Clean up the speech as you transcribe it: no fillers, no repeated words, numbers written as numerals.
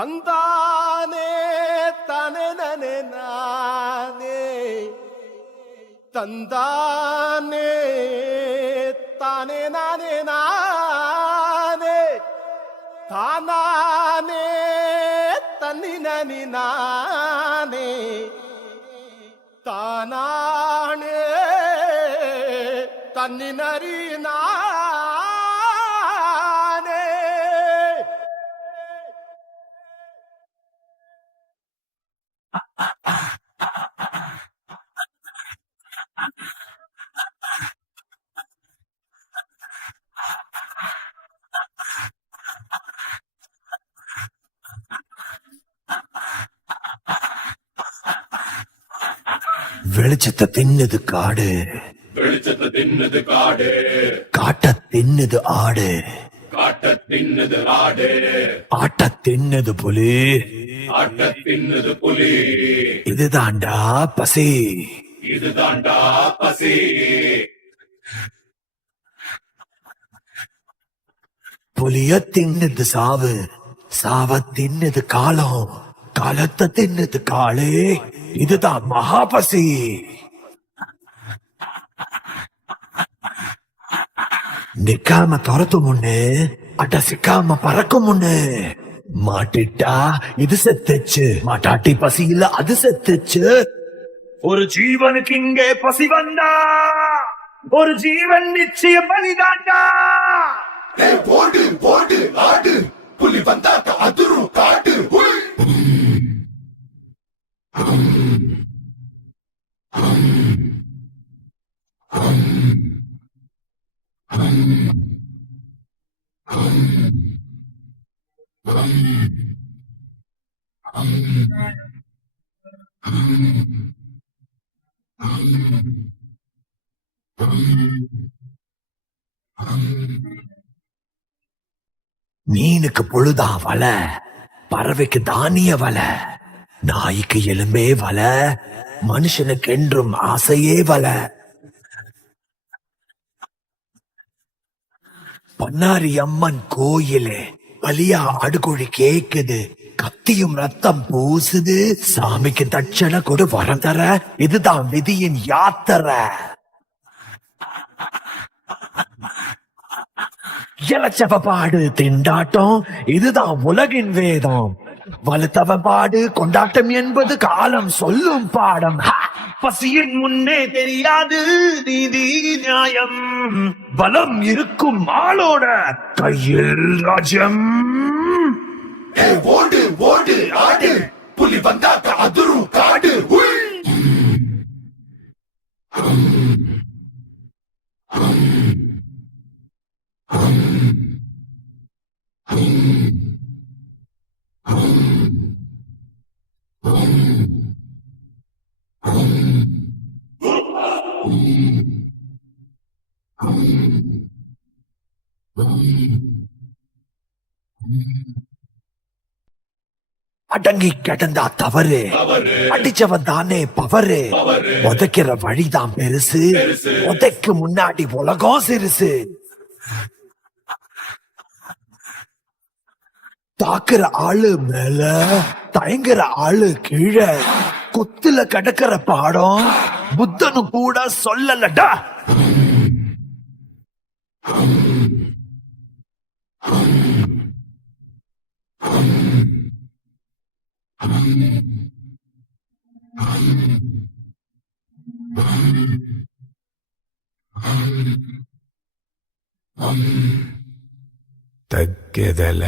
தந்தானே தனே நனே நானே தந்தானே தானே நானே நானே தானானே தன்னி நனி நானே தானானே தன்னி நரி வெளிச்சத்தை தின்னது காடு, வெளிச்சத்தை தின்னது காடு, காட்ட தின்னது ஆடு, காட்ட தின்னது ஆடு, ஆட்ட தின்னது புலி, ஆட்ட தின்னது புலி. இதுதாண்டா பசி, இதுதாண்டா பசி. புலிய தின்னது சாவு, சாவ தின்னது காலம், காலத்தை தின்னது காளே, இதுதான் மகாபசி. நிக்காம துரத்தும் முன்னு, அட சிக்காம பறக்கும் முன்னு, மாட்டிட்டா இது செத்துச்சு, மாட்டாட்டி பசியில அது செத்துச்சு. ஒரு ஜீவனுக்கு இங்கே பசி வந்தா, ஒரு ஜீவன் நிச்சய பலிதாண்டா. போடு போடு ஆடு, புலி வந்தாக்க அதிரும் காடு. மீனுக்கு பொழுதா வலை, பறவைக்கு தானிய வலை, நாய்க்கு எலும்பே வலை, மனுஷனுக்கு என்றும் ஆசையே வலை. பண்ணாரி அம்மன் கோயிலு வலியா அடுகொழி கேக்குது, கத்தியும் ரத்தம் பூசுது, சாமிக்கு தட்சணை கொடு வரம் தர, இதுதான் விதியின் யாத்திரை. இளச்சவ பாடு திண்டாட்டம், இதுதான் உலகின் வேதம். வலுத்தவ பாடு கொண்டாட்டம் என்பது காலம் சொல்லும் பாடம். பசியின் முன்னே தெரியாது நீதி நியாயம், பலம் இருக்கும் ஆளோட கையில் ராஜ்யம். ஓடு ஓடு ஆடு, புலி வந்தாக்க அதிரும் காடு. அடங்கி கிடந்தா தவறு, அடிச்சவன் தானே பவரு, உதைக்கிற வழிதான் பெருசு, உதைக்கு முன்னாடி உலகம் சிறுசு. தாக்குற ஆளு மேல, தயங்குற ஆளு கீழே, குத்துல கிடக்கிற பாடம் புத்தனு கூட சொல்லலடா. தக்கதல